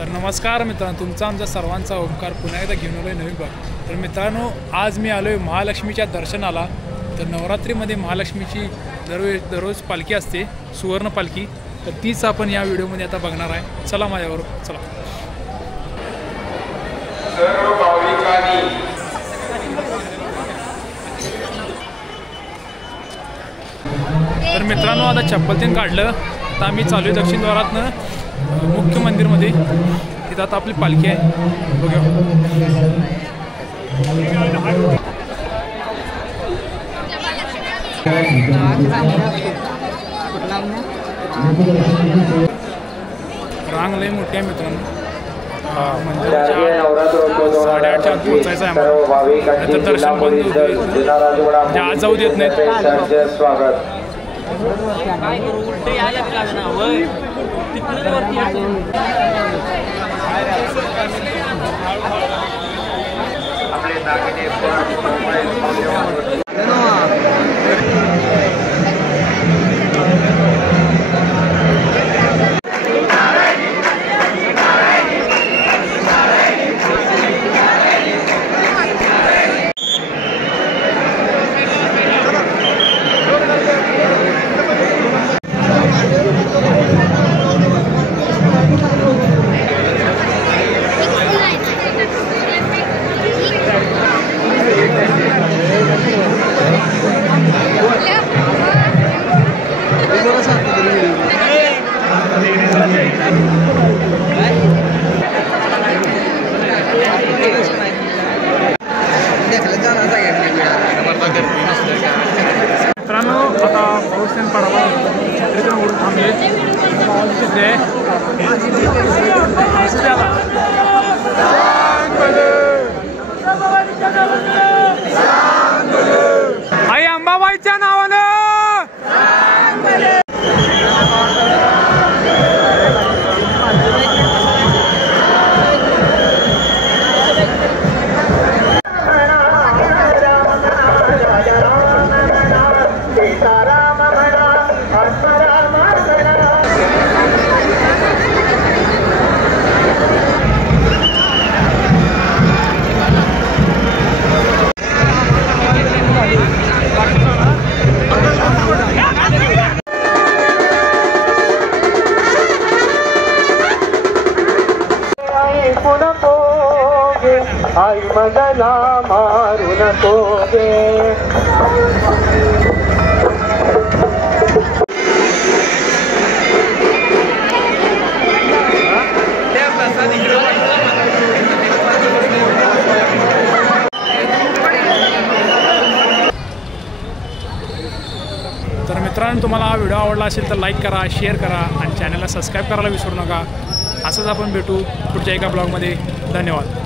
तर नमस्कार मित्रांनो, तुमचा आमचा सर्वांचा ओमकार पुन्हा एकदा घेऊन आलोय नवीन भाग। तर मित्रांनो, आज मी आलोय महालक्ष्मीच्या दर्शनाला। तर नवरात्रीमध्ये महालक्ष्मीची दररोज पालखी असते, सुवर्ण पालखी। तर तीच आपण या व्हिडिओमध्ये आता बघणार आहे। चला माझ्याबरोबर चला। सर्व भाविकांनी तर मित्रांनो, आता चप्पल तीन काढलं, आता आम्ही चालू आहे दक्षिण द्वारातनं मुख्य मंदिरमध्ये। तिथं आता आपली पालखी आहे, बघूया। रांग लई मोठी आहे मित्रांनो, मंदिराच्या 8:30च्या आत पोहोचायचं आहे आम्हाला। तर दर्शन बंद होते, आज जाऊ देत नाहीत। स्वागत। आपले दागिने मित्रांनो, आता पाऊस येऊन पडावा, छत्रीतून उडून थांबले तिथे। आई अंबाबाईच्या नावानं आई मदला मारू नकोगे। तर मित्रांनो, तुम्हाला हा व्हिडिओ आवडला असेल तर लाईक करा, शेअर करा आणि चॅनलला सबस्क्राईब करायला विसरू नका। असंच आपण भेटू पुढच्या एका ब्लॉगमध्ये। धन्यवाद।